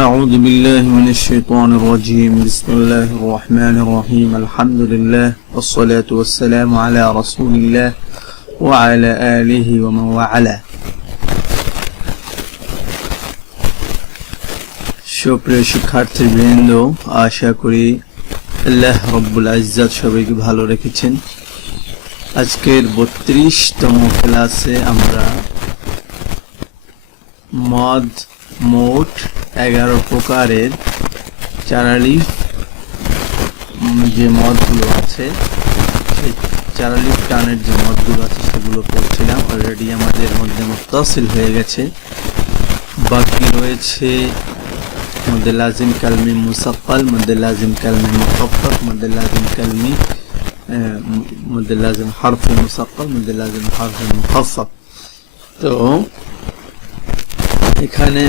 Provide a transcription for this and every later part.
أعوذ بالله من الشيطان الرجيم. بسم الله الرحمن الرحيم. الحمد لله والصلاة والسلام على رسول الله وعلى آله ومن والاه. সুপ্রিয় শিক্ষার্থীবৃন্দ, আশা করি আল্লাহ রব্বুল ইজ্জত সবাইকে ভালো রেখেছেন। আজকের 32তম ক্লাসে আমরা মদ মোট 11 প্রকারের চারালিফ যে মদগুলো আছে, সেই চারালিফ টানের যে মদগুলো আছে সেগুলো পড়ছিলাম। অলরেডি আমাদের মধ্যে মুত্তাসিল হয়ে গেছে, বাকি রয়েছে মদ্দে লাজিম কালমি মুসাক্কাল, মদ্দে লাজিম কালমি মুখাফফাফ, মদ্দে লাজিম কালমি মদ্দে লাজিম হারফে মুসাক্কাল, মদ্দে লাজিম হারফে মুখাফফাফ। তো এখানে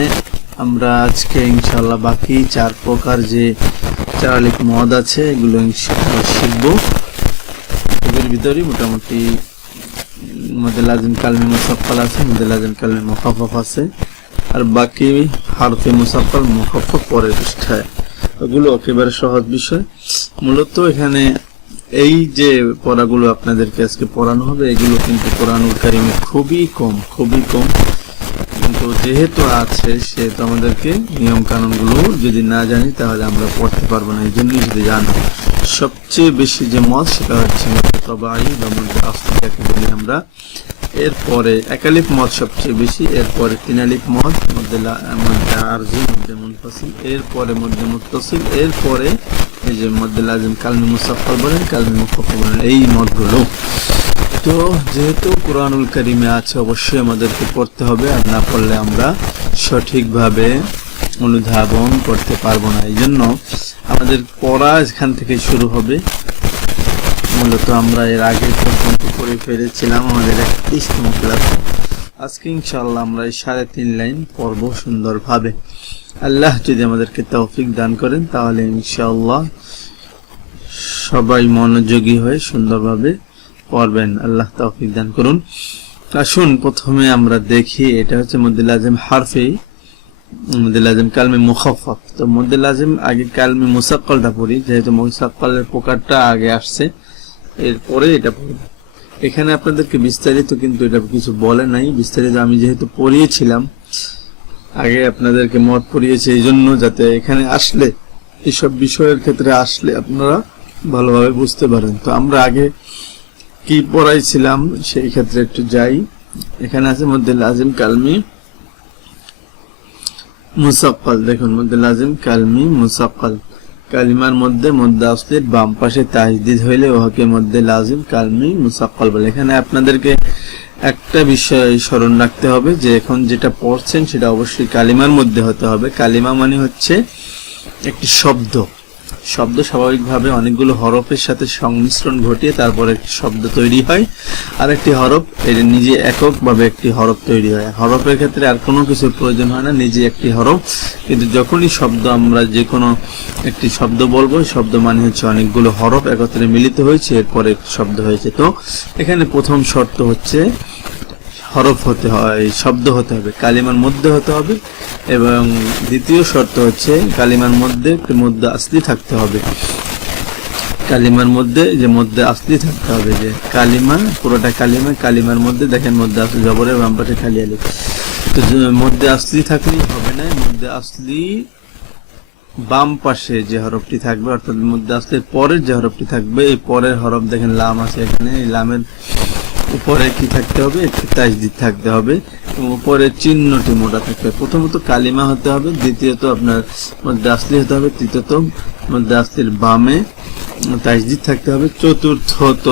আমরা আজকে ইনশাআল্লাহ বাকি 4 প্রকার যে চারালিফ মদ আছে এগুলো ইনশাআল্লাহ শিখব। এর ভিতরে মোটামুটি মদ্দে লাজিম কালমি মুসাক্কাল আছে, মদ্দে লাজিম কালমি মুখাফফাফ আছে, আর বাকি হারফে মুসাক্কাল মুখাফফাফ পরের পৃষ্ঠায়। এগুলো একেবারে সহজ বিষয়। মূলত এখানে এই যে পড়াগুলো আপনাদেরকে আজকে পড়ানো হবে এগুলো কিন্তু কোরআনুল কারীমে খুবই কম, কিন্তু যেহেতু আছে সেহেতু আমাদেরকে নিয়ম কানুনগুলো যদি না জানি তাহলে আমরা পড়তে পারবো না। এই জন্যই যদি জানো, সবচেয়ে বেশি যে মদ সেটা হচ্ছে তবাই বা মধ্যে আসলিয়াকে বলি আমরা। এরপরে একালিফ মদ সবচেয়ে বেশি, এরপরে 3 আলিফ মদ, মধ্যে আরজি, মধ্যে মুনফাসিল, এরপরে মধ্যে মুত্তাসিল, এরপরে এই যে মধ্যে লাজিম কালমি মুসাক্কাল বলেন, কালমি মুখাফফাফ বলেন, এই মদগুলো। তো যেহেতু কোরআনুল কারীমে আছে অবশ্যই আমাদেরকে পড়তে হবে, আর না পড়লে আমরা সঠিকভাবে অনুধাবন করতে পারবো না। এই জন্য আমাদের পড়া এখান থেকে শুরু হবে। মূলত আমরা এর আগে পর্যন্ত পড়ে ফেলেছিলাম আমাদের 31তম ক্লাস। আজকে ইনশাআল্লাহ আমরা 3.5 লাইন পড়ব সুন্দরভাবে। আল্লাহ যদি আমাদেরকে তৌফিক দান করেন তাহলে ইনশাআল্লাহ সবাই মনোযোগী হয়ে সুন্দরভাবে পড়বেন। আল্লাহ তৌফিক দান করুন। আসুন প্রথমে আমরা দেখি, এটা হচ্ছে মদ্দে লাজিম হারফে, মদ্দে লাজিম কালমে মুখাফফাফ। তো মদ্দে লাজিম আগে কালমে মুসাক্কালটা পড়ি, যেহেতু মুসাক্কালের প্রকারটা আগে আসছে, এরপরে এটা পড়ব। এখানে আপনাদেরকে বিস্তারিত কিন্তু এটা কিছু বলে নাই। বিস্তারিত আমি যেহেতু পড়িয়েছিলাম আগে, আপনাদেরকে মত পড়িয়েছি, এই জন্য যাতে এখানে আসলে এইসব বিষয়ের ক্ষেত্রে আসলে আপনারা ভালোভাবে বুঝতে পারেন। তো আমরা আগে কি পড়াইছিলাম সেই ক্ষেত্রে একটু যাই। এখানে আছে মদ্দে লাজিম কালমি মুসাক্কাল। দেখুন মদ্দে লাজিম কালমি মুসাক্কাল, কালিমার মধ্যে মদ্দে আসলির বাম পাশে তাজদিদ হইলে ওকে মদ্দে লাজিম কালমি মুসাক্কাল বলে। এখানে আপনাদেরকে একটা বিষয় স্মরণ রাখতে হবে যে এখন যেটা পড়ছেন সেটা অবশ্যই কালিমার মধ্যে হতে হবে। কালিমা মানে হচ্ছে একটি শব্দ। স্বাভাবিকভাবে অনেকগুলো হরফের সাথে সংমিশ্রণ ঘটিয়ে তারপর একটি শব্দ তৈরি হয়, আর একটি হরফ এর নিজে এককভাবে একটি হরফ তৈরি হয়। হরফের ক্ষেত্রে আর কোনো কিছুর প্রয়োজন হয় না, নিজে একটি হরফ। কিন্তু যখনই শব্দ আমরা যে কোনো একটি শব্দ বলবো, শব্দ মানে হচ্ছে অনেকগুলো হরফ একত্রে মিলিত হয়েছে, এরপরে শব্দ হয়েছে। তো এখানে প্রথম শর্ত হচ্ছে হরফ হতে হয়, শব্দ হতে হবে, কালিমার মধ্যে হতে হবে। এবং দ্বিতীয় শর্ত হচ্ছে কালিমার মধ্যে একটি মদ্দে আসলি থাকতে হবে। কালিমার মধ্যে যে মদ্দে আসলি থাকতে হবে, যে কালিমা পুরোটা কালিমার মধ্যে দেখেন মদ্দে আসলি জবরের বাম পাশে খালি আলিফ। তো মদ্দে আসলি থাকলেই হবে না, মদ্দে আসলি বাম পাশে যে হরফটি থাকবে, অর্থাৎ মদ্দে আসলির পরের যে হরফটি থাকবে, এই পরের হরফ দেখেন লাম আছে এখানে, এই লামের উপরে কি থাকতে হবে, একটি তাজদিদ থাকতে হবে, এবং উপরে চিহ্নটি মোটা থাকতে হবে। প্রথমত কালিমা হতে হবে, দ্বিতীয়ত আপনার মদ্দে আসলি হতে হবে, তৃতীয়ত মদ্দে আসলির বামে তাজদিদ থাকতে হবে, চতুর্থত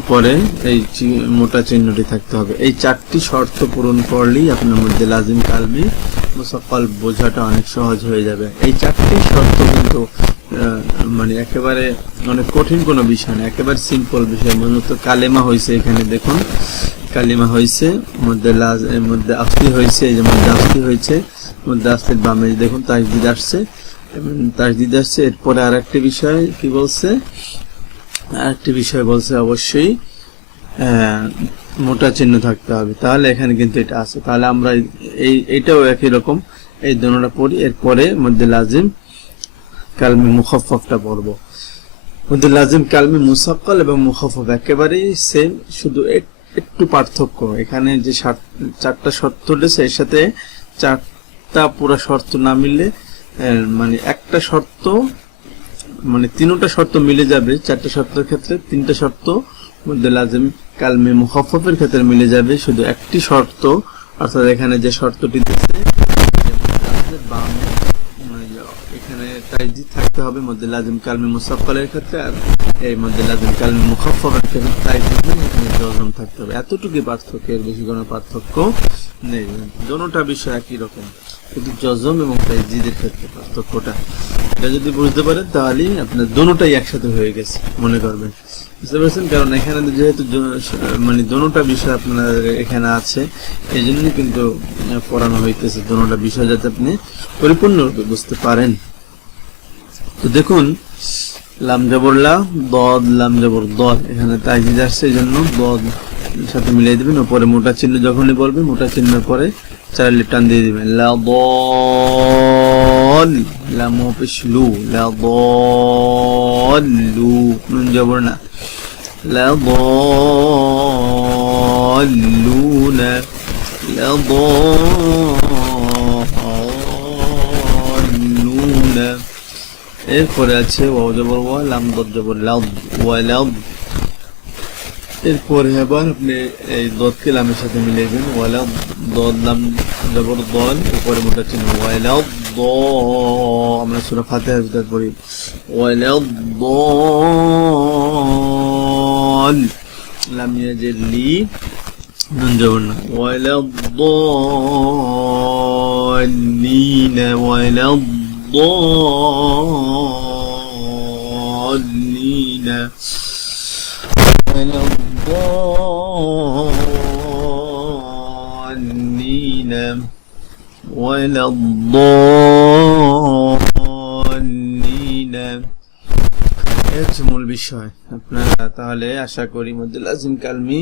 উপরে এই মোটা চিহ্নটি থাকতে হবে। এই 4টি শর্ত পূরণ করলেই আপনার মধ্যে লাজিম কালমি মুসাক্কাল বোঝাটা অনেক সহজ হয়ে যাবে। এই 4টি শর্ত কিন্তু মানে একেবারে অনেক কঠিন কোনো বিষয় না, একেবারে সিম্পল বিষয়। মূলত কালেমা হয়েছে, এখানে দেখুন কালিমা হয়েছে, মধ্যে আসলি হয়েছে, এই যে মধ্যে আসলি হয়েছে, মধ্যে আসলির বামে দেখুন তাজদিদ আসছে, তাজদিদ আসছে। এরপরে আর একটি বিষয় কি বলছে, আরেকটি বিষয় বলছে অবশ্যই মোটা চিহ্ন থাকতে হবে, তাহলে এখানে কিন্তু এটা আছে। তাহলে আমরা এইটাও একই রকম এই দুটোটা পড়ি, এরপরে মধ্যে লাজিম কালমি মুখাফফাফটা পড়বো। মধ্যে লাজিম কালমি মুসাক্কাল এবং মুখাফফাফ একেবারেই সেম, শুধু একটু পার্থক্য। এখানে যে চারটা শর্ত রয়েছে এর সাথে চারটা পুরো শর্ত না মিললে মানে একটা শর্ত মানে তিনটা শর্ত মিলে যাবে, চারটা শর্তের ক্ষেত্রে তিনটা শর্ত মধ্যে লাজিম কালমি মুখাফফাফের ক্ষেত্রে মিলে যাবে শুধু একটি শর্ত, অর্থাৎ এখানে যে শর্তটি দিয়েছে এখানে তাজদীদ থাকতে হবে মধ্যে লাজিম কালমি মুসাক্কালের ক্ষেত্রে, আর এই মধ্যে লাজিম কালমি মুখাফফাফের ক্ষেত্রে তাজদীদ নেই, এখানে জজম থাকতে হবে। এতটুকু পার্থক্য, এর বেশি কোনো পার্থক্য নেই। দুটোটা বিষয় একই রকম, কিন্তু জজম এবং তাজদীদের ক্ষেত্রে পার্থক্যটা, এটা যদি বুঝতে পারেন তাহলেই আপনার দুটোটাই একসাথে হয়ে গেছে মনে করবেন, বুঝতে পারছেন? কারণ এখানে যেহেতু মানে দুটোটা বিষয় আপনার এখানে আছে, এই জন্যই কিন্তু পড়ানো হইতেছে দুটোটা বিষয় যাতে আপনি পরিপূর্ণরূপে বুঝতে পারেন। তো দেখুন লাম জবর লা, দদ লাম জবর দল, এখানে তাজদীদ আসছে এই জন্য দদ সাথে মিলিয়ে দিবেন। উপরে মোটা চিহ্ন যখনই বলবেন মোটা চিহ্নের পরে চার আলিফ টান দিয়ে দিবেন। লা দল লাম পেশ লু, লা দলু নুন জবর না, লা দলুনা, লা দলুনা। এরপরে আছে ওয়াও জবর ওয়া, লাম দদ জবর লাদ, ওয়ালাদ। এরপরে আবার আপনি এই দদকে লামের সাথে মিলিয়ে দেবেন, ওয়ালাদ দদ লাম জবর দল, উপরে মোটা চিহ্ন ওয়ালাদ দ, আমরা সূরা ফাতিহার ভিতর পড়ি ওয়ালাদ দল, লাম ইয়াজির লি নুন জবর না, ওয়ালাদ দলিনা, ওয়ালাদ দলিনা, ولا الضالين ولا الضالين। এরকম বিষয় আপনারা তাহলে আশা করি মধ্যে লাজিম কালমি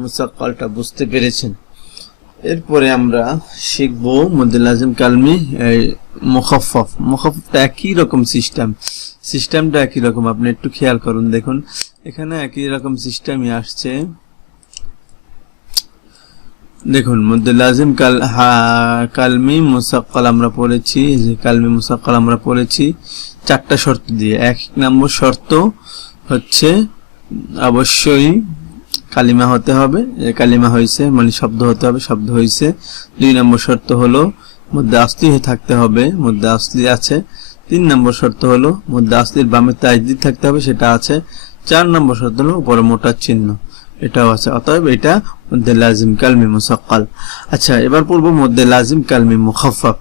মুসাক্কালটা বুঝতে পেরেছেন। এরপরে আমরা শিখব মধ্যে লাজিম কালমি মুখাফফাফ। মুখাফফাফটা একই রকম সিস্টেমটা একই রকম, আপনি একটু খেয়াল করুন। দেখুন এখানে একই রকম সিস্টেমই আসছে। দেখুন মধ্যে লাজিম কালমি মুসাক্কাল আমরা পড়েছি, যে কালমি মুসাক্কাল আমরা পড়েছি চারটা শর্ত দিয়ে। এক নম্বর শর্ত হচ্ছে অবশ্যই কালিমা হতে হবে, কালিমা হয়েছে মানে শব্দ হতে হবে, শব্দ হয়েছে। দুই নম্বর শর্ত হলো মধ্যে আসলি থাকতে হবে, মধ্যে আসলি আছে। তিন নম্বর শর্ত হলো মধ্যে আসলির বামে তাজদীদ থাকতে হবে, সেটা আছে। চার নম্বর শর্ত হলো উপরে মোটা চিহ্ন, এটাও আছে। অতএব এটা মধ্যে লাজিম কালমি মুসাক্কাল। আচ্ছা এবার পড়ব মধ্যে লাজিম কালমি মুখাফফাফ।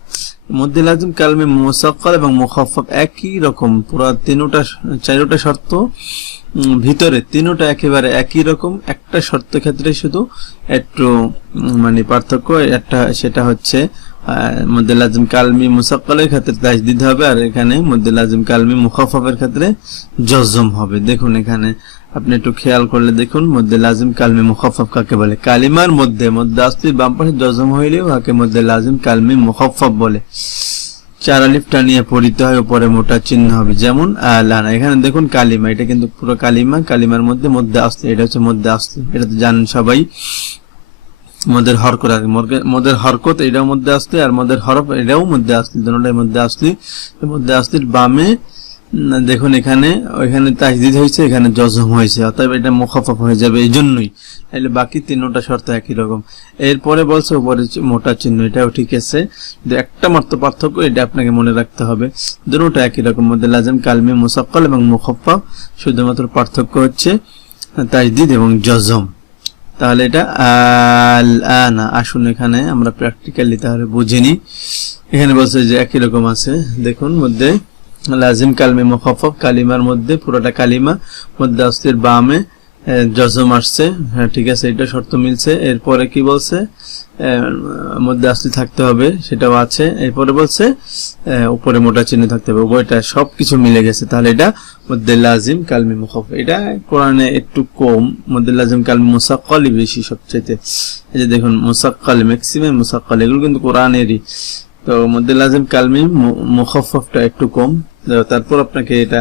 মধ্যে লাজিম কালমি মুসাক্কাল এবং মুখাফফাফ একই রকম, পুরো চারটা শর্ত ভিতরে তিনটা একেবারে একই রকম। একটা শর্ত ক্ষেত্রে শুধু একটু মানে পার্থক্য, একটা সেটা হচ্ছে মধ্যে লাজিম কালমি মুসাক্কালের ক্ষেত্রে তাজদীদ হবে, আর এখানে মধ্যে লাজিম কালমি মুখাফফাফের ক্ষেত্রে জজম হবে। দেখুন এখানে আপনি একটু খেয়াল করলে দেখুন মধ্যে লাজিম কালমি মুখাফফাফ কাকে বলে। কালিমার মধ্যে আসলির বাম পাশে জজম হইলেও তাকে মধ্যে লাজিম কালমি মুখাফফাফ বলে। চার আলিফ টানিয়ে পড়িতে হয়, উপরে মোটা চিহ্ন হবে, যেমন আলানা। এখানে দেখুন কালিমা, এটা কিন্তু পুরো কালিমা, কালিমার মধ্যে আসলি, এটা হচ্ছে মধ্যে আসলি, এটা তো জানেন সবাই। মদের হরকত আছে, মদের হরকত এটাও মধ্যে আসলি, আর মদের হরফ এটাও মধ্যে আসলি, দুটোটাই মধ্যে আসলি। মধ্যে আসলির বামে দেখুন এখানে ওইখানে তাজদীদ হয়েছে, এখানে জজম হয়েছে, অতএব এটা মুখাফফাফ হয়ে যাবে। এই জন্যই তাহলে বাকি তিনটা শর্ত একই রকম। এরপরে বলছে উপরে মোটা চিহ্ন, এটাও ঠিক আছে, একটা মাত্র পার্থক্য, এটা আপনাকে মনে রাখতে হবে। দুটোটা একই রকম মধ্যে লাজিম কালমি মুসাক্কাল এবং মুখাফফাফ, শুধুমাত্র পার্থক্য হচ্ছে তাজদীদ এবং জজম। তাহলে এটা আল-আনা। আসুন এখানে আমরা প্র্যাকটিক্যালি তাহলে বুঝিনি। এখানে বলছে যে একই রকম আছে। দেখুন মধ্যে লাজিম কালমি মুখাফফাফ, কালিমার মধ্যে পুরোটা কালিমা, মধ্যে আসলির বামে জজম আসছে, হ্যাঁ ঠিক আছে, এটা শর্ত মিলছে। এরপরে কি বলছে মধ্যে আসলি থাকতে হবে, সেটাও আছে। এরপরে বলছে উপরে মোটা চিহ্ন থাকতে হবে, উভয়টা সবকিছু মিলে গেছে। তাহলে এটা মধ্যে লাজিম কালমি মুখাফফাফ। এটা কোরআনে একটু কম, মধ্যে লাজিম কালমি মুসাক্কালই বেশি সবচেয়ে। এই যে দেখুন মুসাক্কাল, ম্যাক্সিমাম মুসাক্কাল, এগুলো কিন্তু কোরআনেরই। তো মধ্যে লাজিম কালমি মুখাফফাফটা একটু কম, তারপর আপনাকে এটা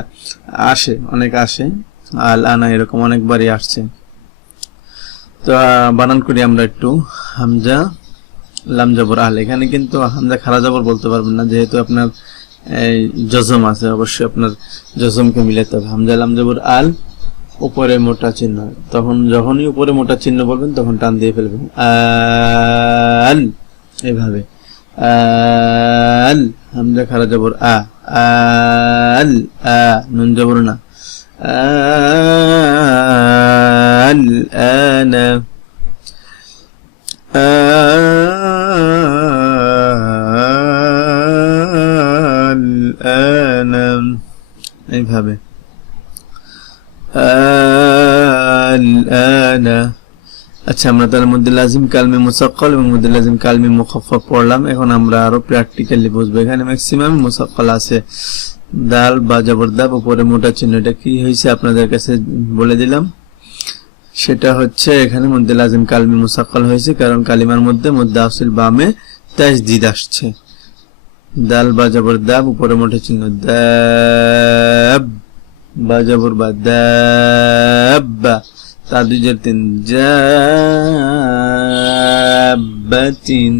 আসে, অনেক আসে, আল আনা এরকম অনেকবারই আসছে। তো বানান করি আমরা একটু। হামজা লাম জবর আল, এখানে কিন্তু হামজা খারা জবর বলতে পারবেন না, যেহেতু আপনার জজম আছে, অবশ্যই আপনার জজমকে মিলাতে হবে। হামজা লাম জবর আল, উপরে মোটা চিহ্ন, তখন যখনই উপরে মোটা চিহ্ন বলবেন তখন টান দিয়ে ফেলবেন, আল, এইভাবে আল। হামজা খারা জবর আ, আল, আ, নুন জবর না, আল আনা, আল আনা, এইভাবে আল আনা। আচ্ছা, আমরা তার মধ্যে লাজিম কালমে মুসাক্কাল এবং মধ্যে লাজিম কালমে মুখাফফাফ পড়লাম। এখন আমরা আরো প্র্যাকটিক্যালি বুঝবো। এখানে ম্যাক্সিমাম মুসাক্কাল আছে, দাল বা জবর দাব, উপরে মোটা চিহ্ন। এটা কি হয়েছে আপনাদের কাছে বলে দিলাম, সেটা হচ্ছে এখানে মধ্যে লাজিম কালমে মুসাক্কাল হয়েছে, কারণ কালিমার মধ্যে আসল বামে তাসদীদ আসছে। দাল বা জবর দাব, উপরে মোটা চিহ্ন, দাব বা জবর বা, দাব্বা, তা দুই জের তিন, দাব্বাতিন,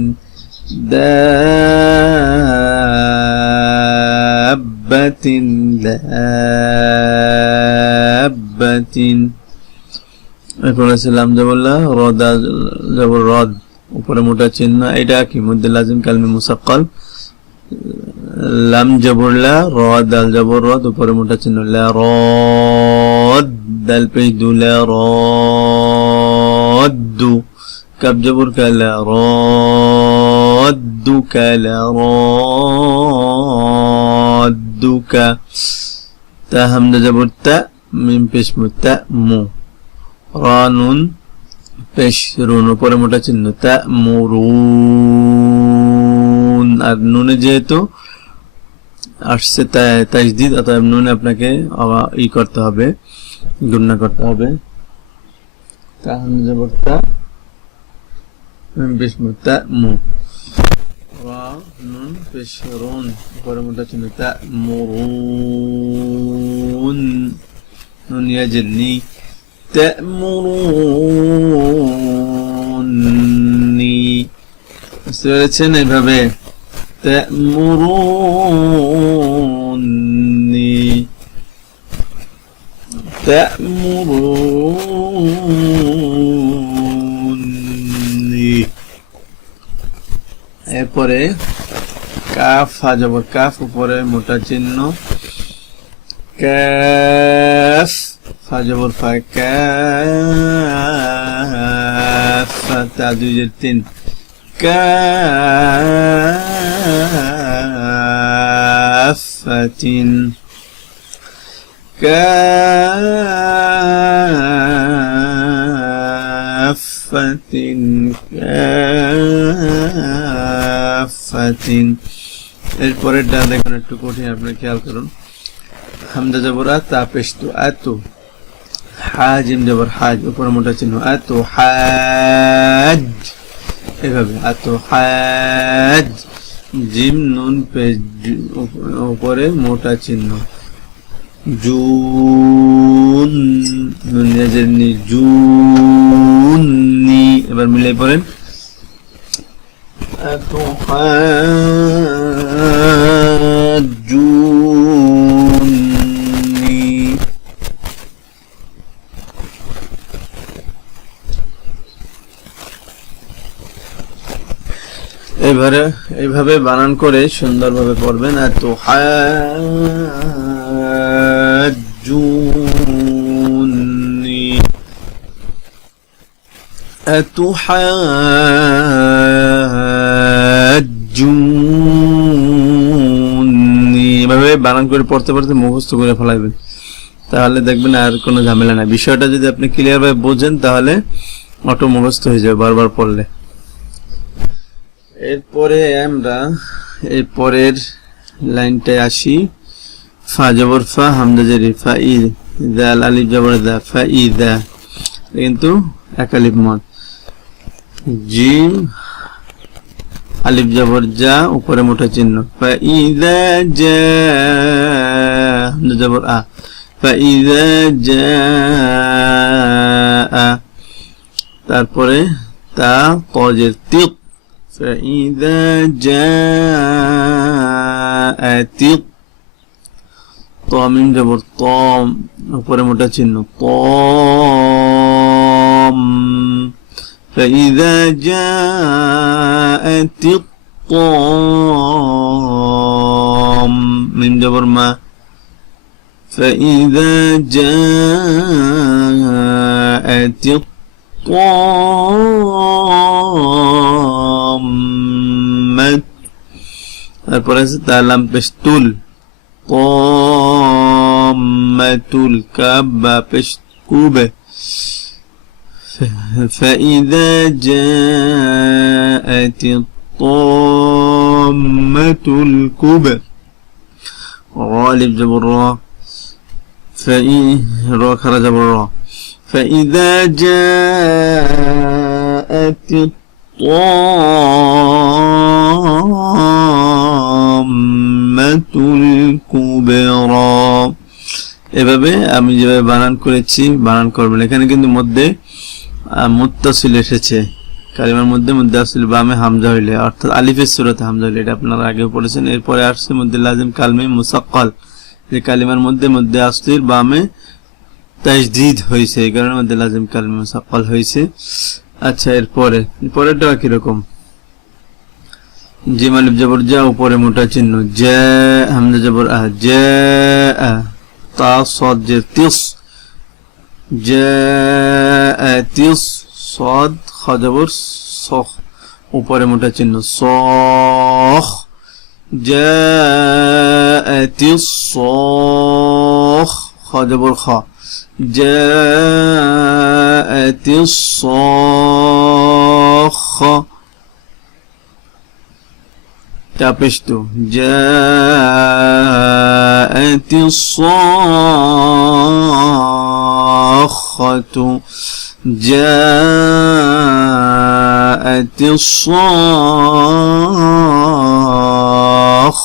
দাব্বাতিন, দাব্বাতিন। এরপর আছে লাম জবরলা, রদা জবর রদ, উপরে মোটা চিহ্ন। এটা কি মধ্যে লাজিম কালমে মুসাক্কাল, লাম জবরলা, রদ দাল জবর রদ, উপরে মোটা চিহ্ন, লা রদ, দাল পেশ দু, লা রদ্দু, কাব জবর কা, লা রদ্দুকা, লা রদ্দুকা। তা হামজা জবর তা, মিম পেশ মু, তা মু, রা নুন পেশ রুন, উপরে মোটা চিহ্ন, তা মুরুন। আর নুনে যেহেতু আসছে তাসদীদ, অতএব নুনে আপনাকে ই করতে হবে, গুণনা করতে হবে। তা হামজা জবর তা, মিম পেশ মু, তা মু, রা নুন পেশ রুন, উপরে মোটা চিহ্ন, তা মুরুন, নুন ইয়াজনি, তা'মুরুনি। বুঝতে পেরেছেন? এইভাবে তা'মুরুনি, তা'মুরুনি। এরপরে কাফ, হা জবর কাফ, উপরে মোটা চিহ্ন, কাফ, ফা জবর ফা, কাফা, তা দুই জের তিন, কাফাতিন, কাফাতিন, কাফাতিন। এরপরেরটা দেখুন একটু কঠিন, আপনি খেয়াল করুন। হামজা জবর আ, তা পেশ তু, আতু, হাজিম জবর হাজ, উপরে মোটা চিহ্ন, আতু হাজ, এভাবে আতু হাজ। জিম নুন পেশ, উপরে মোটা চিহ্ন, জুন, নুন ইয়াজেরনি, জুননি। এবার মিলাই পড়েন, আতু হাজুনি। এবারে এইভাবে বানান করে সুন্দরভাবে পড়বেন, আতু হাজুনি, আতু হাজুনি। এভাবে বানান করে পড়তে পড়তে মুখস্থ করে ফেলাইবেন, তাহলে দেখবেন আর কোনো ঝামেলা নাই। বিষয়টা যদি আপনি ক্লিয়ার ভাবে বোঝেন তাহলে অটো মুখস্থ হয়ে যাবে বারবার পড়লে। এরপরে আমরা এই পরের লাইনটায় আসি। ফা জবর ফা, হামজা জেরি, ফা ই, দাল আলিফ জবর দা, ফা ই দা, কিন্তু এক আলিফ মদ। জিম আলিফ জবর যা, উপরে মোটা চিহ্ন, ফাইযা জা, হামজা জবর আ, ফাইযা জা, তারপরে তা তজের তিক, ফাইযা জা তিক, ত মিম জবর ত, উপরে মোটা চিহ্ন, তম, فإذا جاءت الطام، من جبر ما، فإذا جاءت الطامة، তারপরে আছে তালাম পেশ তুল, طامة কাব পেশ কুবে, فإذا جاءت الطامة الكبرى، غالب جبر را، را خرج جبر را، فإذا جاءت الطامة الكبرى। এভাবে আমি যেভাবে বানান করেছি বানান করবেন। এখানে কিন্তু মধ্যে মুত্তাসিল এসেছে, কালিমার মধ্যে মুত্তাসিল বামে হামজা হইলে, অর্থাৎ আলিফের সূরাতে হামজা হইলে, এটা আপনারা আগেও পড়েছেন। এরপরে আসছে মধ্যে লাজিম কালমে মুসাক্কাল, যে কালিমার মধ্যে আসলির বামে তাজদীদ হয়েছে, এই কারণে মধ্যে লাজিম কালমে মুসাক্কাল হয়েছে। আচ্ছা, পরেরটা কি রকম? জিম আলিফ জবর যা, উপরে মোটা চিহ্ন, জা, হামজা জবর আ, জা, তা সাদ জের তিস, জাআতিস, সাদ খা জবর সখ, উপরে মোটা চিহ্ন, সখ, জাআতিস সখ, খা জবর খা, জাআতিস সখ, তাপেশতু, জাআতিস সাখাতু, জাআতিস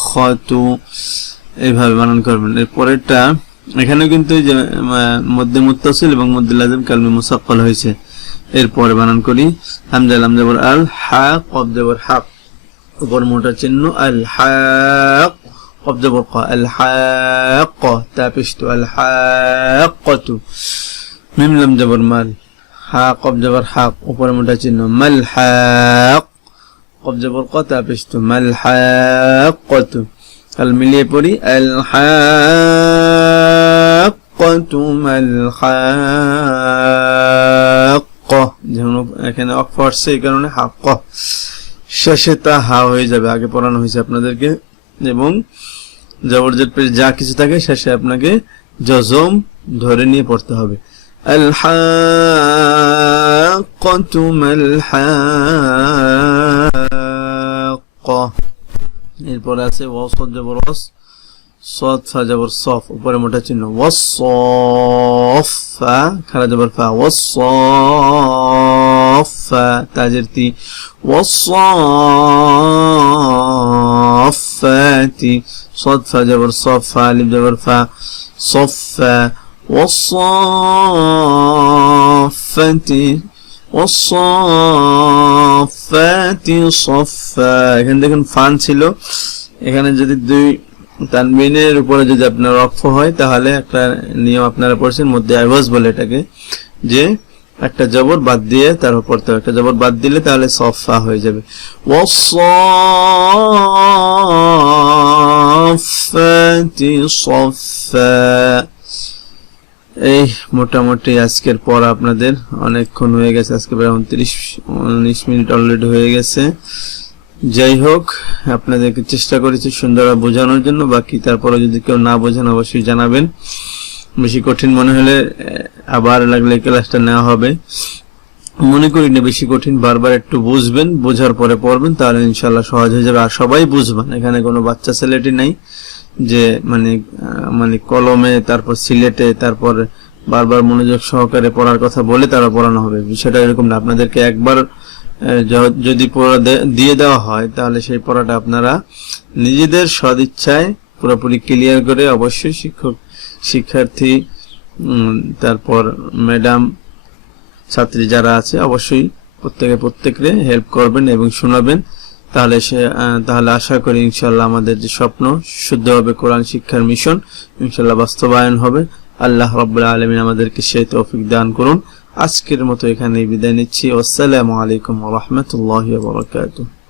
সাখাতু, এইভাবে বানান করবেন। এর পরেরটা এখানে কিন্তু মধ্যে মুত্তাসিল এবং মধ্যে লাজিম কালমে মুসাক্কাল হয়েছে। এরপরে বানান করি, হামজা লাম জবর আল, হা কফ জবর হাক, উপর মোটা চিহ্ন, আল হাক, কফ জবর কা, আল হাক, তাপেশতু, আল হাক্কাতু, মিম লাম জবর মাল, হা কফ জবর হাক, উপরে মোটা চিহ্ন, মাল হাক, কফ জবর কা, তাপেশতু, মাল হাক্কাতু। কাল মিলিয়ে পড়ি, আল হাক্কাতু, মাল হাক্কা, যেমন এখানে অক্ফ আসছে এই কারণে হাক্কা, শেষে তা হা হয়ে যাবে, আগে পড়ানো হয়েছে আপনাদেরকে। এবং জবরজের পেশ যা কিছু থাকে শেষে আপনাকে জজম ধরে নিয়ে পড়তে হবে। আল হাক্কাতু মাল হাক্কা। এরপর আছে ওয়াসাদ জবর ওয়াস, সাদ ফা জবর সফ, উপরে মোটা চিহ্ন, ওয়াসফা, খারা জবর ফা, ওয়াসফা, তাজের তি, ওয়াসফাতি, সাদ ফা জবর সফ, ফা আলিফ জবর ফা, সফা, ওয়াসফাতি, ওয়াসফাতি সফা। এখানে দেখুন ফান ছিল, এখানে যদি দুই তানবিনের উপরে যদি আপনার ওয়াকফ হয় তাহলে একটা নিয়ম আপনারা পড়ছেন, মধ্যে আওয়াজ বলে এটাকে, যে একটা জবর বাদ দিয়ে তারপর পড়তে হবে, একটা জবর বাদ দিলে তাহলে সফা হয়ে যাবে। ওয়াসফাতি সফা। এই মোটামুটি আজকের পড়া আপনাদের অনেকক্ষণ হয়ে গেছে, আজকে প্রায় 29 মিনিট অলরেডি হয়ে গেছে। যাই হোক, আপনাদেরকে চেষ্টা করেছি সুন্দরভাবে বোঝানোর জন্য, বাকি তারপরে যদি কেউ না বোঝেন অবশ্যই জানাবেন। বেশি কঠিন মনে হলে আবার লাগলে ক্লাসটা নেওয়া হবে, মনে করি না বেশি কঠিন, বারবার একটু বুঝবেন, বোঝার পরে পড়বেন, তাহলে ইনশাআল্লাহ সহজ হয়ে যাবে। আর সবাই বুঝবেন, এখানে কোনো বাচ্চা ছেলেটি নাই যে মানে কলমে তারপর সিলেটে তারপর বারবার মনোযোগ সহকারে পড়ার কথা বলে তারা পড়ানো হবে, বিষয়টা এরকম না। আপনাদেরকে একবার যদি পড়া দিয়ে দেওয়া হয় তাহলে সেই পড়াটা আপনারা নিজেদের সদিচ্ছায় পুরোপুরি ক্লিয়ার করে অবশ্যই শিক্ষার্থী তারপর ম্যাডাম ছাত্রী যারা আছে অবশ্যই প্রত্যেককে হেল্প করবেন এবং শোনাবেন। তাহলে আশা করি ইনশাআল্লাহ আমাদের যে স্বপ্ন শুদ্ধভাবে কোরআন শিক্ষার মিশন ইনশাআল্লাহ বাস্তবায়ন হবে। আল্লাহ রাব্বুল আলামিন আমাদেরকে সেই তৌফিক দান করুন। আজকের মতো এখানেই বিদায় নিচ্ছি। আসসালামু আলাইকুম ওয়া রাহমাতুল্লাহি ওয়া বারাকাতুহু।